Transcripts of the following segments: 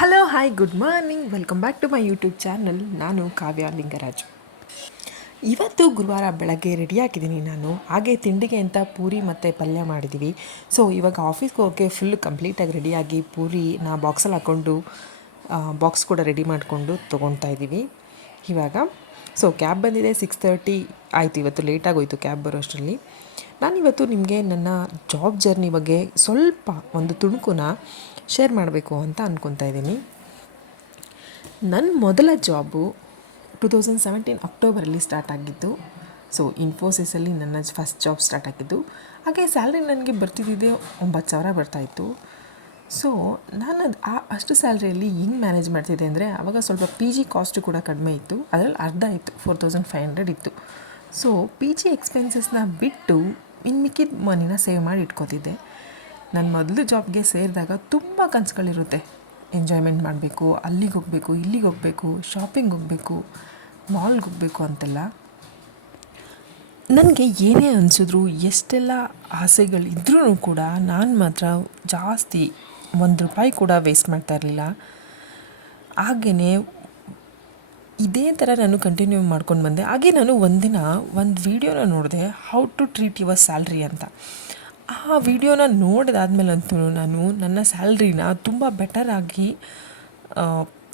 Hello hi good morning, welcome back to my YouTube channel. ನಾನು ಕಾವ್ಯ ಲಿಂಗರಾಜು. ಇವತ್ತು ಗುರುವಾರ ಬೆಳಗ್ಗೆ ರೆಡಿಯಾಗಿದ್ದೀನಿ ನಾನು. ಹಾಗೆ ತಿಂಡಿಗೆ ಅಂತ ಪೂರಿ ಮತ್ತು ಪಲ್ಯ ಮಾಡಿದ್ದೀವಿ. ಸೊ ಇವಾಗ ಆಫೀಸ್ಗೆ ಹೋಗೋಕ್ಕೆ ಫುಲ್ ಕಂಪ್ಲೀಟಾಗಿ ರೆಡಿಯಾಗಿ ಪೂರಿನ ಬಾಕ್ಸಲ್ಲಿ ಹಾಕ್ಕೊಂಡು ಬಾಕ್ಸ್ ಕೂಡ ರೆಡಿ ಮಾಡಿಕೊಂಡು ತೊಗೊಳ್ತಾ ಇದ್ದೀವಿ ಇವಾಗ. ಸೊ ಕ್ಯಾಬ್ ಬಂದಿದೆ 6:30 ಆಯಿತು. ಇವತ್ತು ಲೇಟಾಗೋಯಿತು ಕ್ಯಾಬ್ ಬರೋಷ್ಟರಲ್ಲಿ. ನಾನಿವತ್ತು ನಿಮಗೆ ನನ್ನ ಜಾಬ್ ಜರ್ನಿ ಬಗ್ಗೆ ಸ್ವಲ್ಪ ಒಂದು ತುಣುಕುನ ಶೇರ್ ಮಾಡಬೇಕು ಅಂತ ಅಂದ್ಕೊತಾ ಇದ್ದೀನಿ. ನನ್ನ ಮೊದಲ ಜಾಬು 2017 ಅಕ್ಟೋಬರಲ್ಲಿ ಸ್ಟಾರ್ಟ್ ಆಗಿದ್ದು. ಸೊ ಇನ್ಫೋಸಿಸಲ್ಲಿ ನನ್ನ ಫಸ್ಟ್ ಜಾಬ್ ಸ್ಟಾರ್ಟ್ ಆಗಿದ್ದು. ಹಾಗೆ ಸ್ಯಾಲ್ರಿ ನನಗೆ ಬರ್ತಿದ್ದಿದ್ದೆ 9,000 ಬರ್ತಾಯಿತ್ತು. ಸೊ ನಾನು ಅಷ್ಟು ಸ್ಯಾಲ್ರಿಯಲ್ಲಿ ಹೆಂಗೆ ಮ್ಯಾನೇಜ್ ಮಾಡ್ತಿದ್ದೆ ಅಂದರೆ, ಆವಾಗ ಸ್ವಲ್ಪ ಪಿ ಜಿ ಕಾಸ್ಟು ಕೂಡ ಕಡಿಮೆ ಇತ್ತು. ಅದರಲ್ಲಿ ಅರ್ಧ ಇತ್ತು, 4,500 ಇತ್ತು. ಸೊ ಪಿ ಜಿ ಎಕ್ಸ್ಪೆನ್ಸಸ್ನ ಬಿಟ್ಟು ಇನ್ನು ಮಿಕ್ಕಿದ ಮನಿನ ಸೇವ್ ಮಾಡಿ ಇಟ್ಕೋತಿದ್ದೆ. ನನ್ನ ಮೊದಲು ಜಾಬ್ಗೆ ಸೇರಿದಾಗ ತುಂಬ ಕನಸುಗಳಿರುತ್ತೆ. ಎಂಜಾಯ್ಮೆಂಟ್ ಮಾಡಬೇಕು, ಅಲ್ಲಿಗೆ ಹೋಗಬೇಕು, ಇಲ್ಲಿಗೆ ಹೋಗಬೇಕು, ಶಾಪಿಂಗ್ ಹೋಗಬೇಕು, ಮಾಲ್ಗೆ ಹೋಗಬೇಕು ಅಂತೆಲ್ಲ. ನನಗೆ ಏನೇ ಅನಿಸಿದ್ರು, ಎಷ್ಟೆಲ್ಲ ಆಸೆಗಳಿದ್ರೂ ಕೂಡ ನಾನು ಮಾತ್ರ ಜಾಸ್ತಿ ₹1 ಕೂಡ ವೇಸ್ಟ್ ಮಾಡ್ತಾ ಇರಲಿಲ್ಲ. ಹಾಗೆಯೇ ಇದೇ ಥರ ನಾನು ಕಂಟಿನ್ಯೂ ಮಾಡ್ಕೊಂಡು ಬಂದೆ. ಹಾಗೆ ನಾನು ಒಂದಿನ ಒಂದು ವೀಡಿಯೋನ ನೋಡಿದೆ, how to treat your salary ಅಂತ. ಆ ವಿಡಿಯೋನ ನೋಡಿದಾದ್ಮೇಲಂತೂ ನಾನು ನನ್ನ ಸ್ಯಾಲ್ರಿನ ತುಂಬ ಬೆಟರಾಗಿ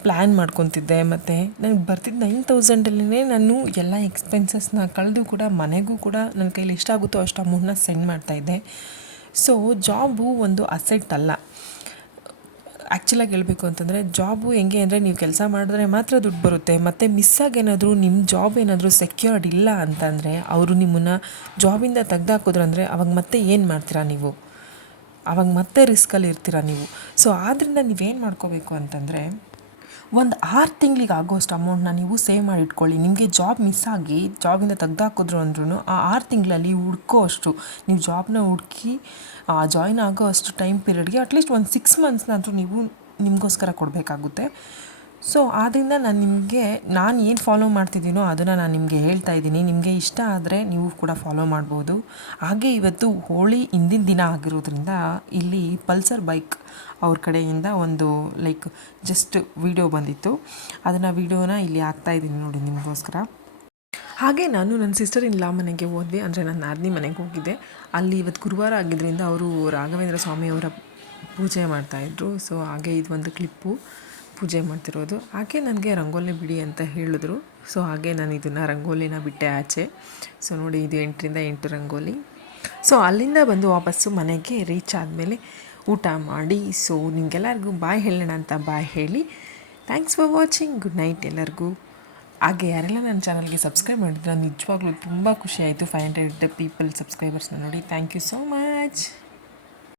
ಪ್ಲ್ಯಾನ್ ಮಾಡ್ಕೊತಿದ್ದೆ. ಮತ್ತು ನನಗೆ ಬರ್ತಿದ್ದ 9,000 ನಾನು ಎಲ್ಲ ಎಕ್ಸ್ಪೆನ್ಸಸ್ನ ಕಳೆದು ಕೂಡ ಮನೆಗೂ ಕೂಡ ನನ್ನ ಕೈಲಿ ಎಷ್ಟಾಗುತ್ತೋ ಅಷ್ಟು ಅಮೌಂಟ್ನ ಸೆಂಡ್ ಮಾಡ್ತಾಯಿದ್ದೆ. ಸೊ ಜಾಬು ಒಂದು ಅಸೆಟ್ ಅಲ್ಲ. ಆ್ಯಕ್ಚುಲಾಗಿ ಹೇಳಬೇಕು ಅಂತಂದರೆ, ಜಾಬು ಹೆಂಗೆ ಅಂದರೆ, ನೀವು ಕೆಲಸ ಮಾಡಿದ್ರೆ ಮಾತ್ರ ದುಡ್ಡು ಬರುತ್ತೆ. ಮತ್ತು ಮಿಸ್ಸಾಗಿ ಏನಾದರೂ ನಿಮ್ಮ ಜಾಬ್ ಏನಾದರೂ ಸೆಕ್ಯೂರ್ಡ್ ಇಲ್ಲ ಅಂತಂದರೆ, ಅವರು ನಿಮ್ಮನ್ನು ಜಾಬಿಂದ ತೆಗ್ದಾಕಿದ್ರು ಅಂದರೆ ಅವಾಗ ಮತ್ತೆ ಏನು ಮಾಡ್ತೀರಾ ನೀವು? ಅವಾಗ ಮತ್ತೆ ರಿಸ್ಕಲ್ಲಿ ಇರ್ತೀರ ನೀವು. ಸೊ ಆದ್ದರಿಂದ ನೀವೇನು ಮಾಡ್ಕೋಬೇಕು ಅಂತಂದರೆ, ಒಂದು 6 ತಿಂಗಳಿಗೆ ಆಗೋಷ್ಟು ಅಮೌಂಟ್ನ ನೀವು ಸೇವ್ ಮಾಡಿ ಇಟ್ಕೊಳ್ಳಿ. ನಿಮಗೆ ಜಾಬ್ ಮಿಸ್ಸಾಗಿ ಜಾಬಿಂದ ತೆಗ್ದಾಕಿದ್ರು ಅಂದ್ರೂ ಆ 6 ತಿಂಗಳಲ್ಲಿ ಹುಡ್ಕೋ ಅಷ್ಟು, ನೀವು ಜಾಬ್ನ ಹುಡುಕಿ ಜಾಯ್ನ್ ಆಗೋ ಅಷ್ಟು ಟೈಮ್ ಪೀರಿಯಡ್ಗೆ ಅಟ್ಲೀಸ್ಟ್ ಒಂದು 6 ಮಂತ್ಸ್ನಾದರೂ ನೀವು ನಿಮಗೋಸ್ಕರ ಕೊಡಬೇಕಾಗುತ್ತೆ. ಸೊ ಆದ್ದರಿಂದ ನಾನು ಏನು ಫಾಲೋ ಮಾಡ್ತಿದ್ದೀನೋ ಅದನ್ನು ನಾನು ನಿಮಗೆ ಹೇಳ್ತಾ ಇದ್ದೀನಿ. ನಿಮಗೆ ಇಷ್ಟ ಆದರೆ ನೀವು ಕೂಡ ಫಾಲೋ ಮಾಡ್ಬೋದು. ಹಾಗೆ ಇವತ್ತು ಹೋಳಿ ಹಿಂದಿನ ದಿನ ಆಗಿರೋದ್ರಿಂದ ಇಲ್ಲಿ ಪಲ್ಸರ್ ಬೈಕ್ ಅವ್ರ ಕಡೆಯಿಂದ ಒಂದು ಜಸ್ಟ್ ವಿಡಿಯೋ ಬಂದಿತ್ತು. ಅದನ್ನು ವಿಡಿಯೋನ ಇಲ್ಲಿ ಹಾಕ್ತಾಯಿದ್ದೀನಿ ನೋಡಿ ನಿಮಗೋಸ್ಕರ. ಹಾಗೆ ನಾನು ನನ್ನ ಸಿಸ್ಟರ್ ಇನ್ ಲಾ ಮನೆಗೆ ಹೋದ್ವಿ, ಅಂದರೆ ನನ್ನ ನಾದಿನಿ ಮನೆಗೆ ಹೋಗಿದ್ದೆ. ಅಲ್ಲಿ ಇವತ್ತು ಗುರುವಾರ ಆಗಿದ್ದರಿಂದ ಅವರು ರಾಘವೇಂದ್ರ ಸ್ವಾಮಿಯವರ ಪೂಜೆ ಮಾಡ್ತಾಯಿದ್ರು. ಸೊ ಹಾಗೆ ಇದು ಒಂದು ಕ್ಲಿಪ್ಪು ಪೂಜೆ ಮಾಡ್ತಿರೋದು. ಹಾಗೆ ನನಗೆ ರಂಗೋಲಿ ಬಿಡಿ ಅಂತ ಹೇಳಿದ್ರು. ಸೊ ಹಾಗೆ ನಾನು ಇದನ್ನು ರಂಗೋಲಿನ ಬಿಟ್ಟೆ ಆಚೆ. ಸೊ ನೋಡಿ, ಇದು 8ರಿಂದ 8 ರಂಗೋಲಿ. ಸೊ ಅಲ್ಲಿಂದ ಬಂದು ವಾಪಸ್ಸು ಮನೆಗೆ ರೀಚ್ ಆದಮೇಲೆ ಊಟ ಮಾಡಿ, ಸೊ ನಿಮಗೆಲ್ಲರಿಗೂ ಬಾಯ್ ಹೇಳೋಣ ಅಂತ ಬಾಯ್ ಹೇಳಿ, thanks for watching, good night ಎಲ್ಲರಿಗೂ. ಹಾಗೆ ಯಾರೆಲ್ಲ ನನ್ನ ಚಾನಲ್ಗೆ ಸಬ್ಸ್ಕ್ರೈಬ್ ಮಾಡಿದ್ರೆ ನಿಜವಾಗ್ಲೂ ತುಂಬ ಖುಷಿ ಆಯಿತು. 500 ಪೀಪಲ್ ಸಬ್ಸ್ಕ್ರೈಬರ್ಸ್ನ ನೋಡಿ. Thank you so much.